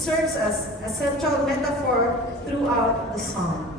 serves as a central metaphor throughout the song.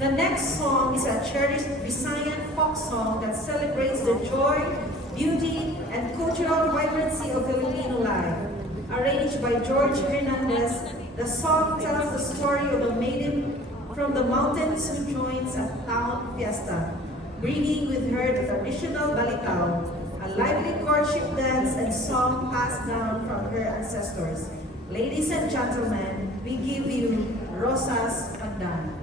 The next song is a cherished Visayan folk song that celebrates the joy, beauty, and cultural vibrancy of Filipino life. Arranged by George Hernandez, the song tells the story of a maiden from the mountains who joins a town fiesta, bringing with her the traditional balitao, a lively courtship dance and song passed down from her ancestors. Ladies and gentlemen, we give you Rosas Pandan.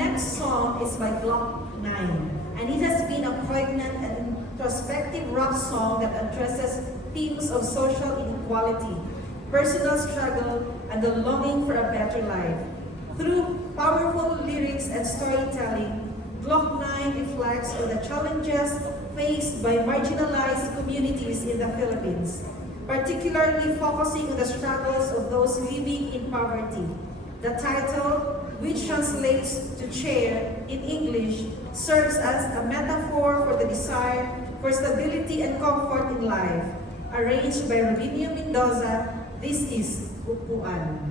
next song is by Glock 9, and it has been a poignant and introspective rock song that addresses themes of social inequality, personal struggle, and the longing for a better life. Through powerful lyrics and storytelling, Glock 9 reflects on the challenges faced by marginalized communities in the Philippines, particularly focusing on the struggles of those living in poverty. The title, which translates to chair in English, serves as a metaphor for the desire for stability and comfort in life. Arranged by Robinio Mendoza, this is Upuan.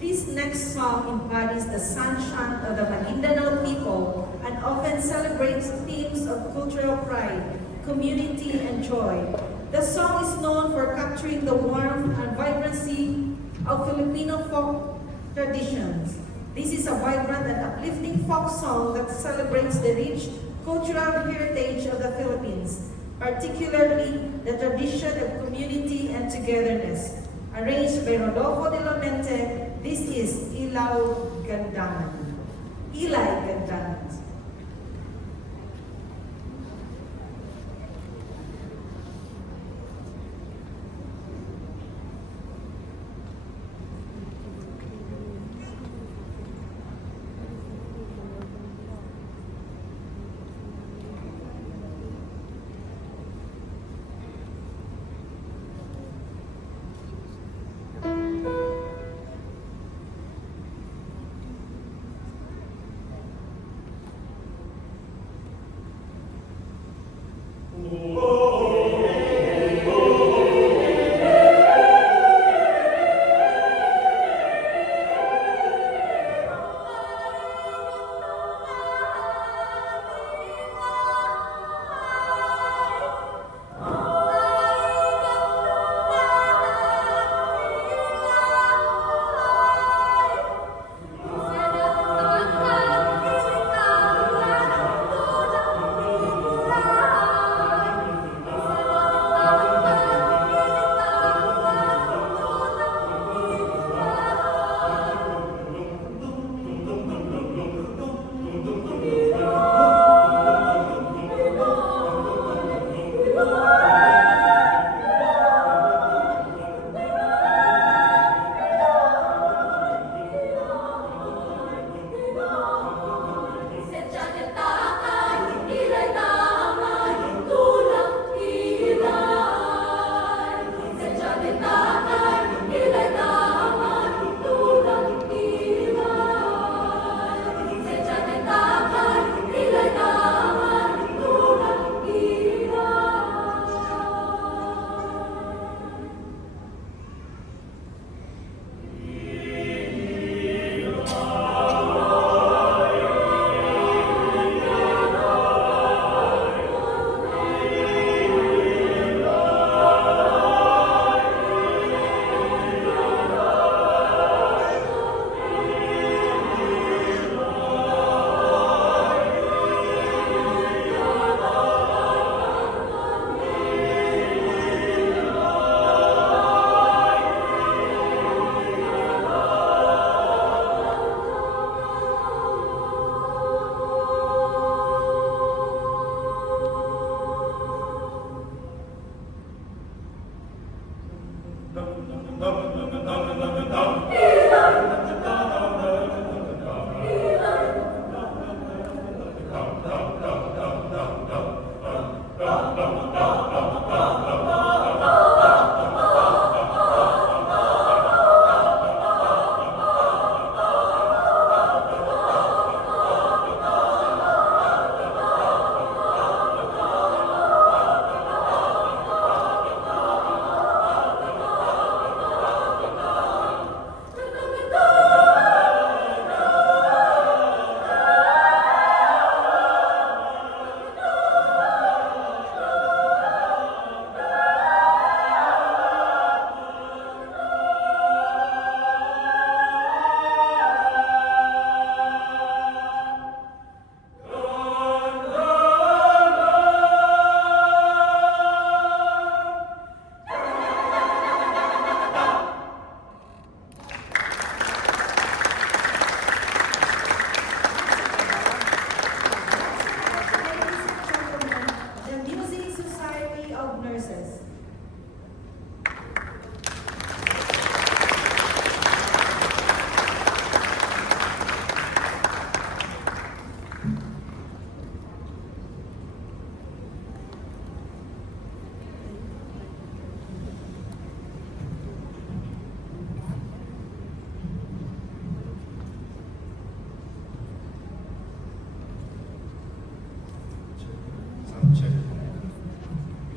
This next song embodies the sunshine of the Maguindanao people and often celebrates themes of cultural pride, community, and joy. The song is known for capturing the warmth and vibrancy of Filipino folk traditions. This is a vibrant and uplifting folk song that celebrates the rich cultural heritage of the Philippines, particularly the tradition of community and togetherness. Arranged by Rodolfo de la Mente, this is Ilaw Gandangan. Ilay Gandangan.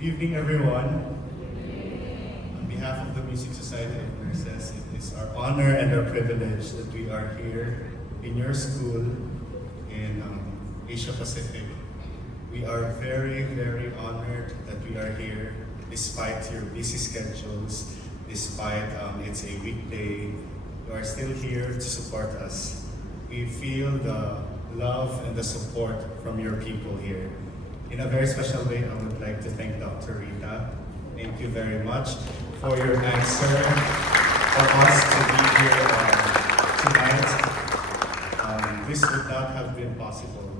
Good evening, everyone. On behalf of the Music Society of Nurses, it is our honor and our privilege that we are here in your school in Asia Pacific. We are very, very honored that we are here despite your busy schedules, despite it's a weekday. You are still here to support us. We feel the love and the support from your people here. In a very special way, I would like to thank Dr. Rita. Thank you very much for your answer, for us to be here tonight. This would not have been possible.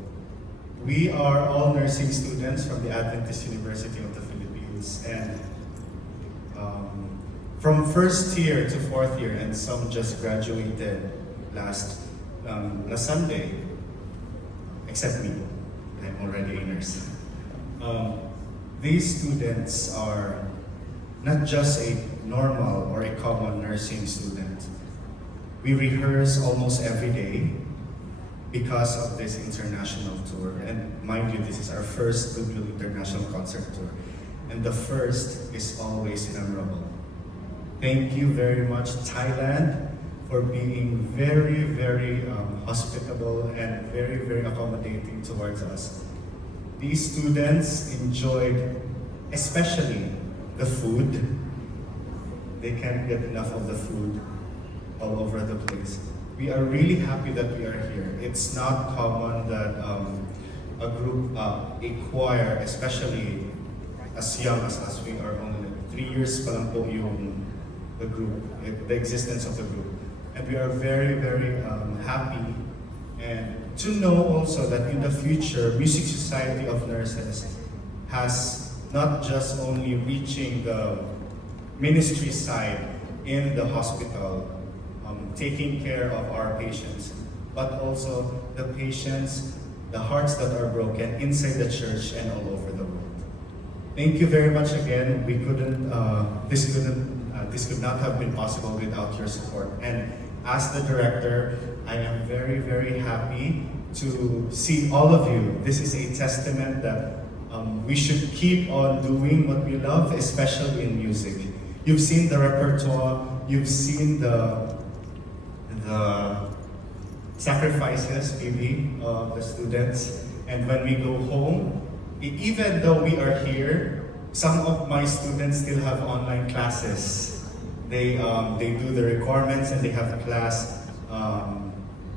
We are all nursing students from the Adventist University of the Philippines, and from first year to fourth year, and some just graduated last Sunday, except me. I'm already a nurse. These students are not just a normal or a common nursing student. We rehearse almost every day because of this international tour. And mind you, this is our first Goodwill International Concert Tour. And the first is always memorable. Thank you very much, Thailand, for being very, very hospitable and very, very accommodating towards us. These students enjoyed especially the food. They can't get enough of the food all over the place. We are really happy that we are here. It's not common that a group, a choir, especially as young as us, we are only 3 years pa lang po yung the group, the existence of the group. And we are very, very happy and to know also that in the future, Music Society of Nurses has not just only reaching the ministry side in the hospital, taking care of our patients, but also the patients, the hearts that are broken inside the church and all over the world. Thank you very much again. This could not have been possible without your support. And as the director, I am very, very happy to see all of you. This is a testament that we should keep on doing what we love, especially in music. You've seen the repertoire, you've seen the sacrifices, maybe, of the students. And when we go home, even though we are here, some of my students still have online classes. They do the requirements and they have class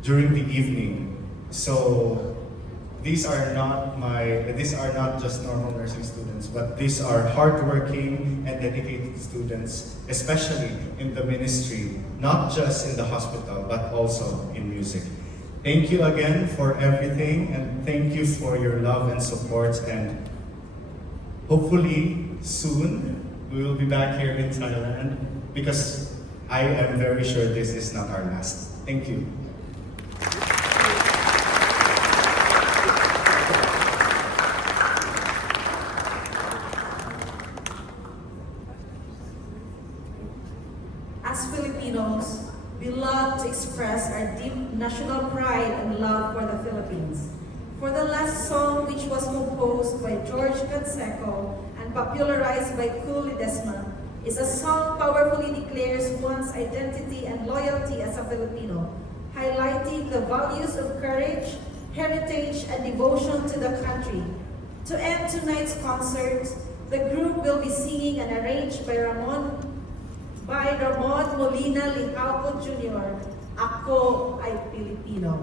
during the evening. So these are not just normal nursing students, but these are hardworking and dedicated students, especially in the ministry, not just in the hospital, but also in music. Thank you again for everything, and thank you for your love and support, and hopefully soon we will be back here in Thailand, because I am very sure this is not our last. Thank you. As Filipinos, we love to express our deep national pride and love for the Philippines. For the last song, which was composed by George Canseco and popularized by Cool Ledesma, is a song powerfully declares one's identity and loyalty as a Filipino, highlighting the values of courage, heritage, and devotion to the country. To end tonight's concert, the group will be singing and arranged by Ramon Molina Licauco Jr., Ako ay Pilipino.